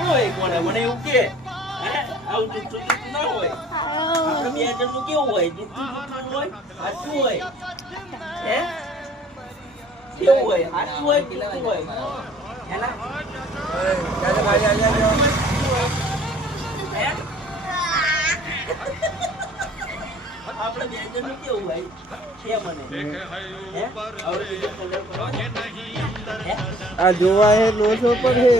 હોય કોને મને એવું કે આવું જુઠ્ઠું ના હોય આપણે બે જણનું કેવું હોય જુઠ્ઠું હોય સાચું હોય હે કેવું હોય સાચું હોય જુઠ્ઠું હોય એના આપણે બે જણનું કેવું હોય કે મને હે આ જોવા હે લોસો પર હે